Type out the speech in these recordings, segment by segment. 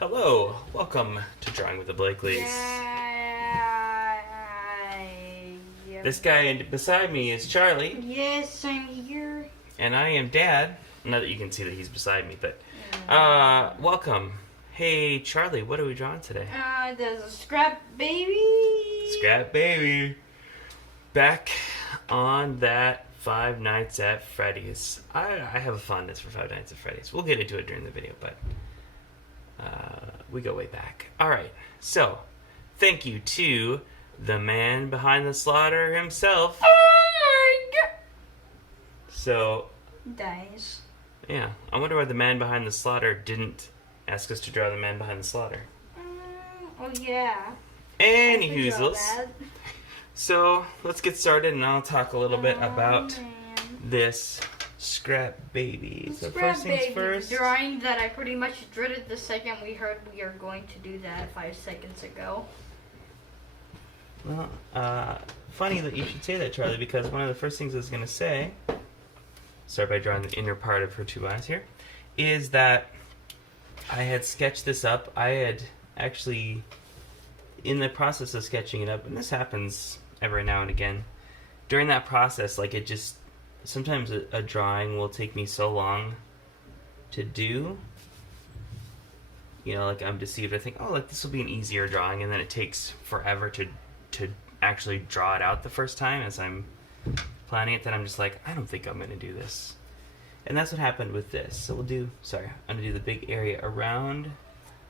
Hello, welcome to Drawing with the Blakeleys. Yeah. This guy beside me is Charlie, Yes, I'm here. and I am Dad. Not that you can see that he's beside me, but welcome. Hey, Charlie, what are we drawing today? There's a scrap baby. Scrap Baby. Back on that Five Nights at Freddy's. I have a fondness for Five Nights at Freddy's. We'll get into it during the video, but we go way back. Alright, so thank you to the man behind the slaughter himself. Oh my god. So, Dies. yeah, I wonder why the man behind the slaughter didn't ask us to draw the man behind the slaughter. Oh yeah. Any I draw hoozles. that. So, let's get started and I'll talk a little bit about Man. this Scrap Baby. So Scrap first things baby, first. the drawing that I pretty much dreaded the second we heard we are going to do that 5 seconds ago. Well, funny that you should say that, Charlie, because one of the first things I was going to say, start by drawing the inner part of her two eyes here, is that I had sketched this up. I had actually, in the process of sketching it up, and this happens every now and again, during that process, like, it just, sometimes a drawing will take me so long to do. You know, like, I'm deceived. I think, oh, like, this will be an easier drawing, and then it takes forever to actually draw it out the first time as I'm planning it. Then I'm just like, I don't think I'm going to do this. And that's what happened with this. So we'll do, I'm going to do the big area around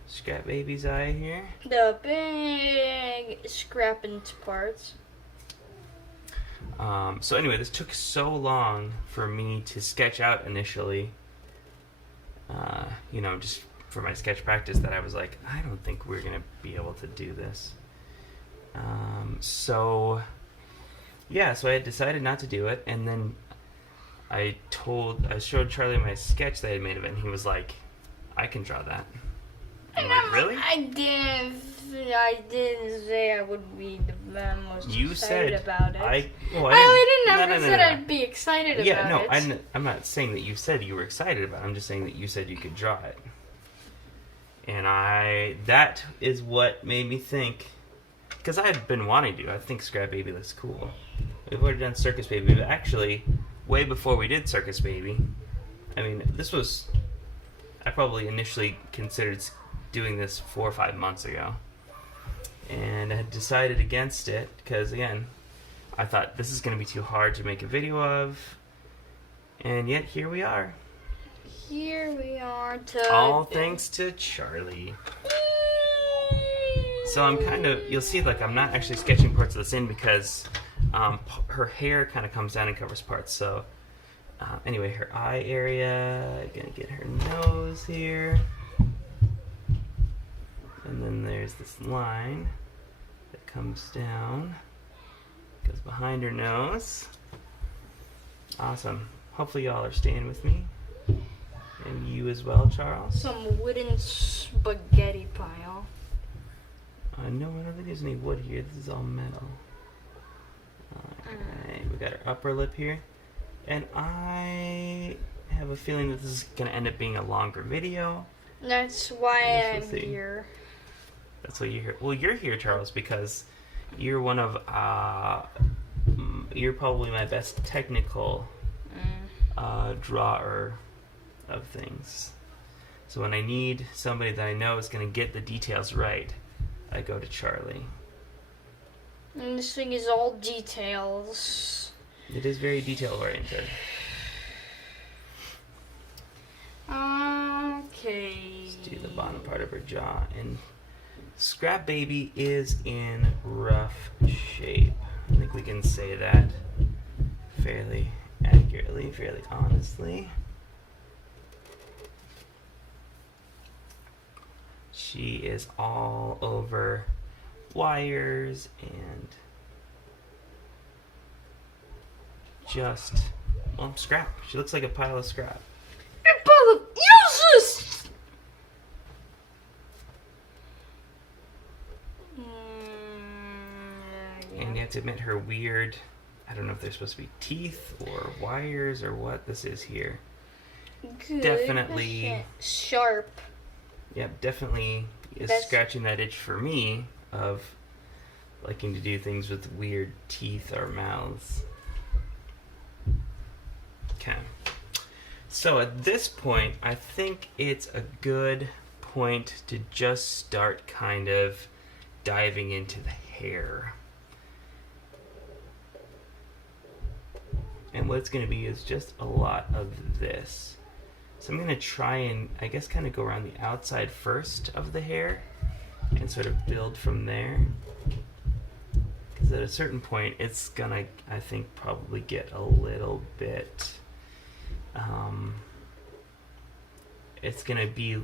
Scrap Baby's eye here. The big scrapping parts. So anyway, this took so long for me to sketch out initially, you know, just for my sketch practice, that I was like, I don't think we're going to be able to do this. So I had decided not to do it, and then I showed Charlie my sketch that I had made of it, and he was like, I can draw that. I'm like, really? I didn't say I would be the most You excited said about it. I didn't ever said no. I'd be excited about it. I'm not saying that you said you were excited about it. I'm just saying that you said you could draw it. And that is what made me think, because I had been wanting to. I think Scrap Baby looks cool. We've already done Circus Baby, but actually, way before we did Circus Baby, I mean, I probably initially considered doing this 4 or 5 months ago. And I had decided against it, because again, I thought this is going to be too hard to make a video of. And yet, here we are. Here we are to... All thanks to Charlie. So I'm you'll see, like, I'm not actually sketching parts of this in because her hair kind of comes down and covers parts. So anyway, her eye area, gonna get her nose here. And then there's this line that comes down, goes behind her nose. Awesome. Hopefully y'all are staying with me. And you as well, Charles. Some wooden spaghetti pile. No, I don't think there's any wood here. This is all metal. Alright, we got our upper lip here. And I have a feeling that this is going to end up being a longer video. That's why We'll I'm see. here. That's why you're here. Well, you're here, Charles, because you're one of, you're probably my best technical drawer of things. So when I need somebody that I know is going to get the details right, I go to Charlie. And this thing is all details. It is very detail-oriented. Okay. Let's do the bottom part of her jaw. And Scrap Baby is in rough shape. I think we can say that fairly accurately, fairly honestly. She is all over wires and just, well, scrap. She looks like a pile of scrap. A pile of useless! And you have to admit her weird, I don't know if they're supposed to be teeth or wires or what this is here. Good. Definitely Sharp. Yep, definitely is scratching that itch for me of liking to do things with weird teeth or mouths. Okay. So at this point, I think it's a good point to just start kind of diving into the hair. And what it's going to be is just a lot of this. So I'm going to try and, I guess, kind of go around the outside first of the hair and sort of build from there. Because at a certain point, it's going to, I think, probably get a little bit... it's going to be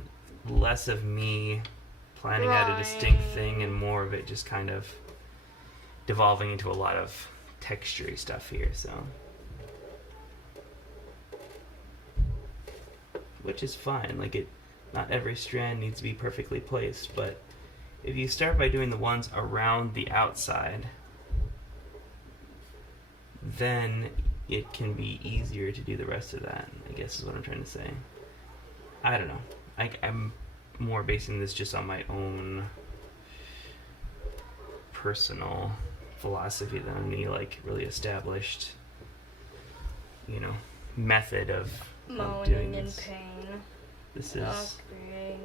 less of me planning out a distinct thing and more of it just kind of devolving into a lot of texture-y stuff here, so... Which is fine, like not every strand needs to be perfectly placed, but if you start by doing the ones around the outside, then it can be easier to do the rest of that, I guess is what I'm trying to say. I don't know. I'm more basing this just on my own personal philosophy than any like really established, method of doing this. Moaning in pain. This is Okay.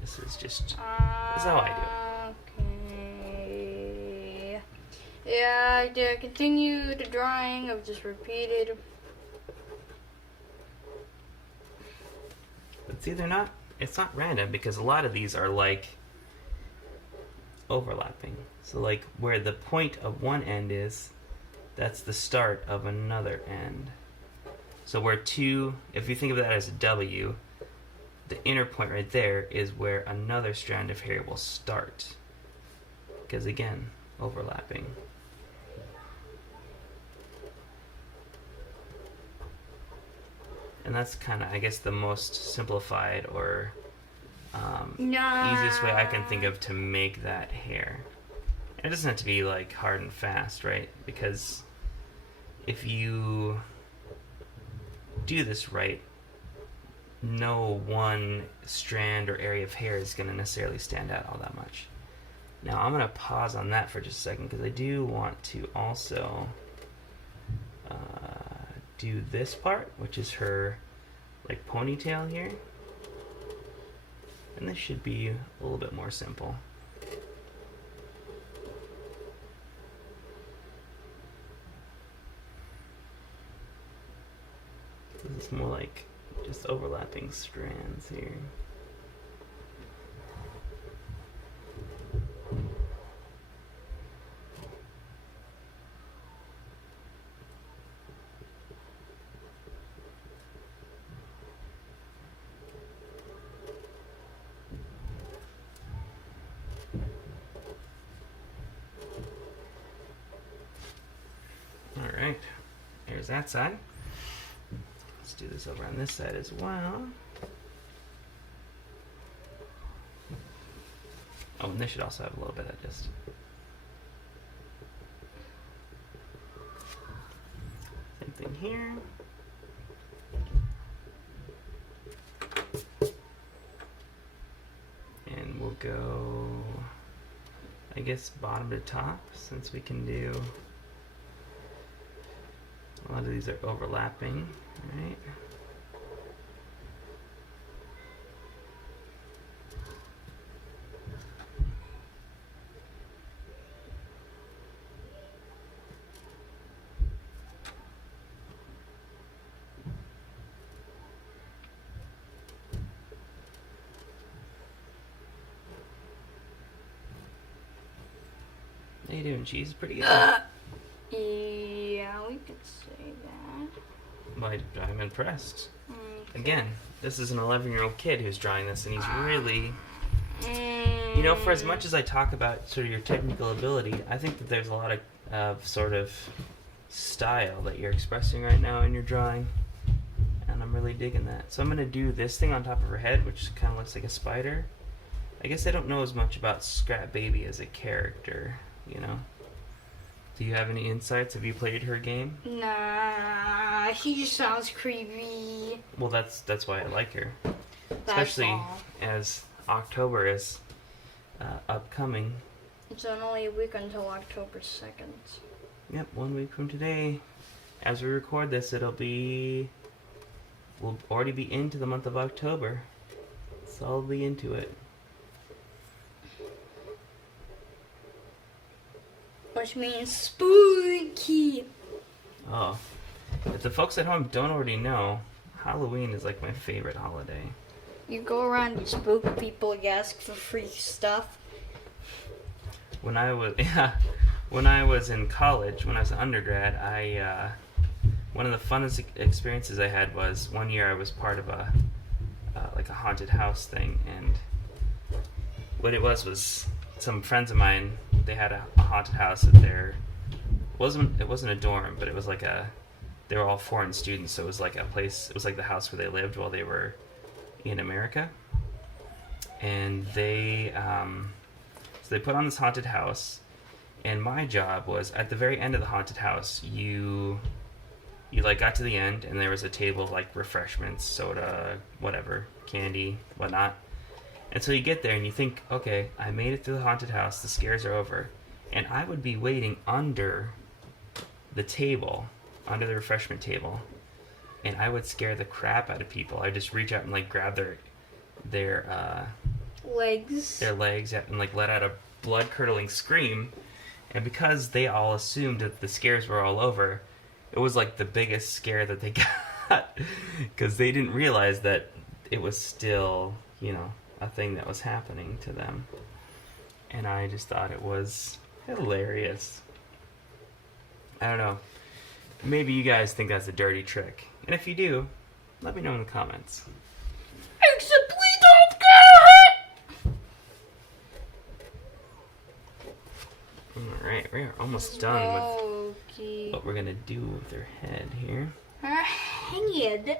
this is just this is how I do it. Okay. Yeah, I continue the drawing. I've just repeated. But it's not random because a lot of these are like overlapping. So like where the point of one end is, that's the start of another end. So where if you think of that as a W, the inner point right there is where another strand of hair will start. Because again, overlapping. And that's kind of, I guess, the most simplified or easiest way I can think of to make that hair. It doesn't have to be like hard and fast, right? Because if you do this right, no one strand or area of hair is going to necessarily stand out all that much. Now I'm going to pause on that for just a second because I do want to also do this part, which is her like ponytail here, and this should be a little bit more simple. This is more like just overlapping strands here. Alright, there's that side. Let's do this over on this side as well. Oh, and this should also have a little bit of just... Same thing here. And we'll go, I guess, bottom to top, since we can do... A lot of these are overlapping, right? How you doing, Cheese? Pretty good. Yeah, we could say that. Well, I'm impressed. Okay. Again, this is an 11-year-old kid who's drawing this, and he's really... for as much as I talk about sort of your technical ability, I think that there's a lot of sort of style that you're expressing right now in your drawing, and I'm really digging that. So I'm going to do this thing on top of her head, which kind of looks like a spider. I guess I don't know as much about Scrap Baby as a character, Do you have any insights? Have you played her game? Nah, she just sounds creepy. Well, that's why I like her. That's Especially all. as October is upcoming. It's only a week until October 2nd. Yep, 1 week from today. As we record this, we'll already be into the month of October. Solidly into it. Which means spooky. Oh. If the folks at home don't already know, Halloween is like my favorite holiday. You go around, you spook people, you ask for free stuff. When I was in college, when I was an undergrad, one of the funnest experiences I had was one year I was part of a haunted house thing, and what it was some friends of mine, they had a haunted house at their, it wasn't a dorm, but it was they were all foreign students, so it was like a place, it was like the house where they lived while they were in America. And they put on this haunted house, and my job was, at the very end of the haunted house, you got to the end, and there was a table of refreshments, soda, whatever, candy, whatnot. And so you get there and you think, okay, I made it through the haunted house, the scares are over. And I would be waiting under the table, under the refreshment table, and I would scare the crap out of people. I'd just reach out and grab their legs. Their legs and let out a blood-curdling scream. And because they all assumed that the scares were all over, it was the biggest scare that they got, because they didn't realize that it was still, a thing that was happening to them. And I just thought it was hilarious. I don't know. Maybe you guys think that's a dirty trick. And if you do, let me know in the comments. Except we don't care it! Alright, we are almost done with what we're going to do with her head here. Her head.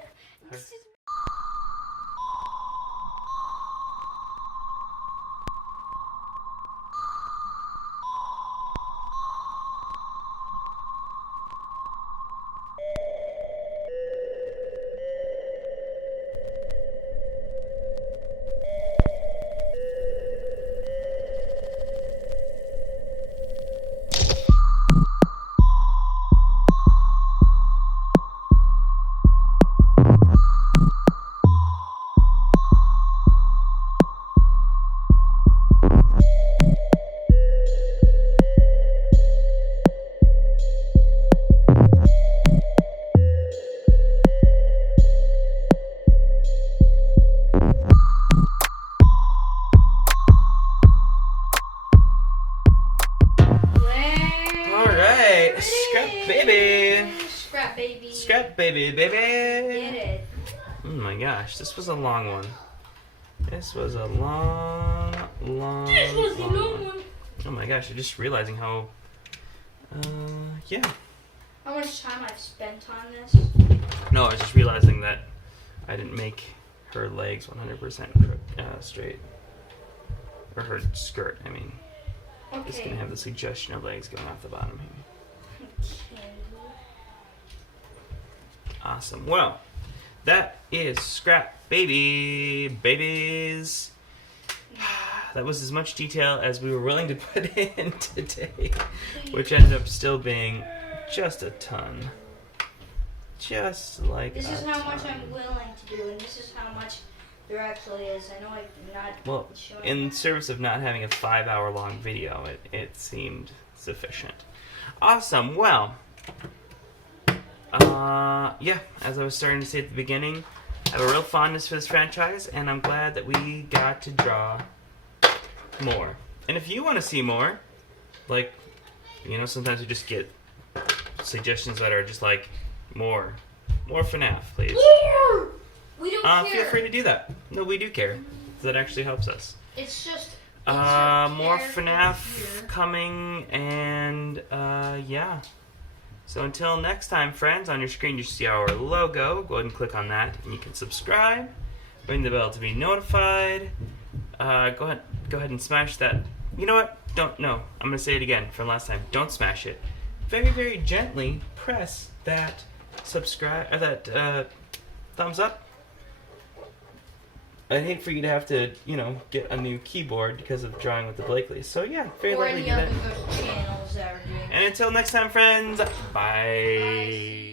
Scrap baby. Get it. Oh my gosh, this was a long one. This was a long one. Oh my gosh, I'm just realizing how, yeah. How much time I've spent on this? No, I was just realizing that I didn't make her legs 100% straight. Or her skirt, I mean. Okay. Just gonna have the suggestion of legs going off the bottom here. Okay. Awesome. Well, that is Scrap Babies. That was as much detail as we were willing to put in today, which ended up still being just a ton. Just like this is how much I'm willing to do, and this is how much there actually is. I know I'm not. Well, in service of not having a 5-hour-long video, it seemed sufficient. Awesome. Well. Yeah, as I was starting to say at the beginning, I have a real fondness for this franchise, and I'm glad that we got to draw more. And if you want to see more, sometimes we just get suggestions that are just more FNAF, please. More! We don't care. Feel free to do that. No, we do care. That actually helps us. It's just... more FNAF coming, and, yeah. So until next time, friends, on your screen you see our logo. Go ahead and click on that, and you can subscribe. Ring the bell to be notified. Go ahead and smash that. You know what? I'm going to say it again from last time. Don't smash it. Very, very gently press that subscribe, or that thumbs up. I'd hate for you to have to, get a new keyboard because of drawing with the Blakeleys. So yeah, very Or likely any do that. other channels that are doing. And until next time, friends, bye. Bye.